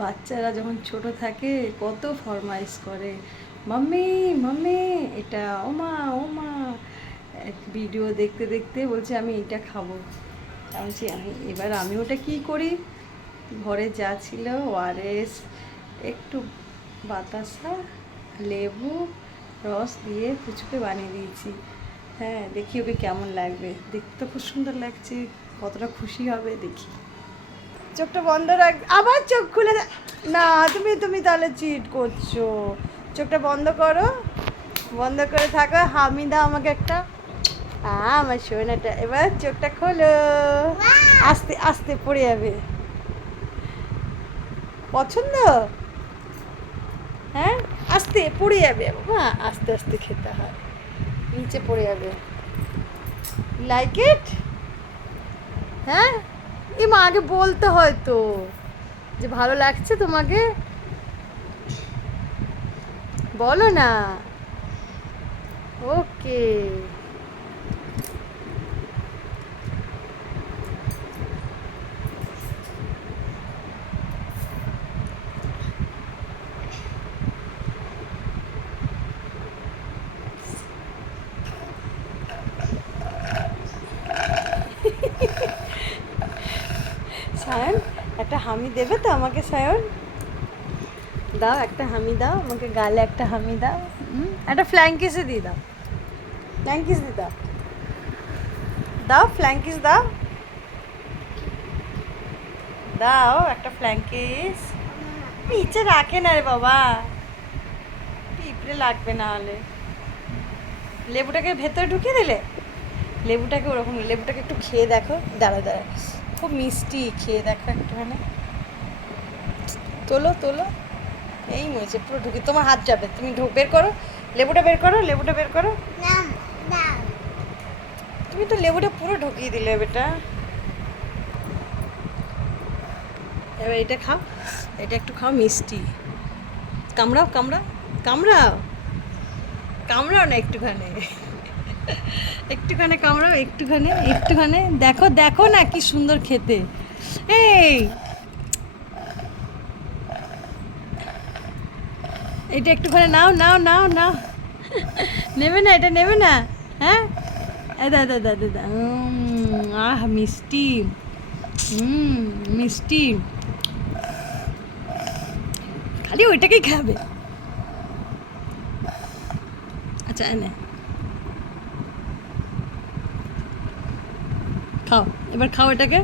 বাচ্চারা যখন ছোট থাকে কত ফরমাইশ করে, মাম্মি মাম্মি এটা, ওমা ওমা। ভিডিও দেখতে দেখতে বলছে আমি এটা খাবো। আমি বলছি এবার আমি ওটা কি করি, ঘরে যা ছিল ওআরএস, একটু বাতাসা, লেবু রস দিয়ে পুচকে বানিয়ে দিয়েছি। হ্যাঁ, দেখি ওকে কেমন লাগবে। দেখতে তো খুব সুন্দর লাগছে, কতটা খুশি হবে দেখি। চোখটা বন্ধ রাখ, আবার চোখ খুলে না, তুমি তুমি তাহলে চিট করছো। চোখটা বন্ধ করো, বন্ধ করে থাকো। হামি দাও আমাকে একটা। আমার সোনাটা, এবার চোখটা খোলো। আস্তে আস্তে পড়ে যাবে। পছন্দ? হ্যাঁ, আস্তে পড়ে যাবে বাবা, আস্তে আস্তে খেতে হয়, নিচে পড়ে যাবে। Like it? হ্যাঁ, এ মা আগে বলতে হয় তো যে ভালো লাগছে তোমাকে, বলো না। ওকে। সায়ন একটা হামি দেবে তো আমাকে? সায়ন দাও, একটা হামি দাও আমাকে, গালে একটা হামি দাও। একটা ফ্ল্যাঙ্কিসে দিয়ে দাও, ফ্ল্যাঙ্কিস দিয়ে দাও, দাও ফ্ল্যাঙ্কিস দাও, দাও একটা ফ্ল্যাঙ্কিস। নিচে রাখে না রে বাবা, পিঁপড়ে লাগবে না হলে। লেবুটাকে ভেতরে ঢুকিয়ে দিলে, লেবুটাকে ওরকম, লেবুটাকে একটু খেয়ে দেখো, দাঁড়া দাঁড়া, খুব মিষ্টি, খেয়ে দেখো একটুখানি। তোলো তোলো, এই মরেছে, পুরো ঢুকি, তোমার হাত যাবে, তুমি বের করো, লেবুটা বের করো, লেবুটা বের করো। তুমি তো লেবুটা পুরো ঢুকিয়ে দিলে বেটা। এবার এটা খাও, এটা একটু খাও, মিষ্টি। কামড়াও কামড়াও কামড়াও, কামড়াও না একটুখানি, একটুখানি কামড়াও, একটুখানি একটুখানি, দেখো দেখো না কি সুন্দর খেতে। এই এটা একটুখানি নাও নাও নাও নাও, নেবে না, এটা নেবে না? হ্যাঁ, দাদা দাদা দাদা, আহ মিষ্টি, মিষ্টি, খালি ওইটাকেই খাবে। আচ্ছা এনে খাও, এবার খাও এটাকে।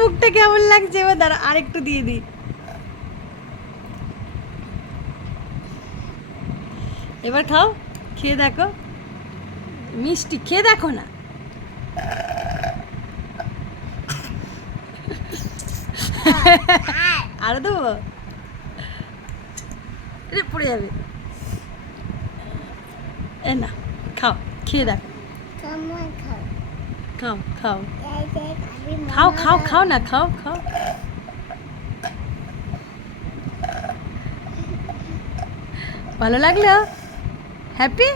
মুখটা কেমন লাগছে, এবার দাঁড়া আরেকটু দিয়ে দিই। এবার খাও, খেয়ে দেখো, মিষ্টি, খেয়ে দেখো না। আরো দেবো? পড়ে যাবে। এ না, খাও, খেয়ে দেখো, খাও খাও খাও খাও খাও না, খাও খাও। ভালো লাগলো? হ্যাপি?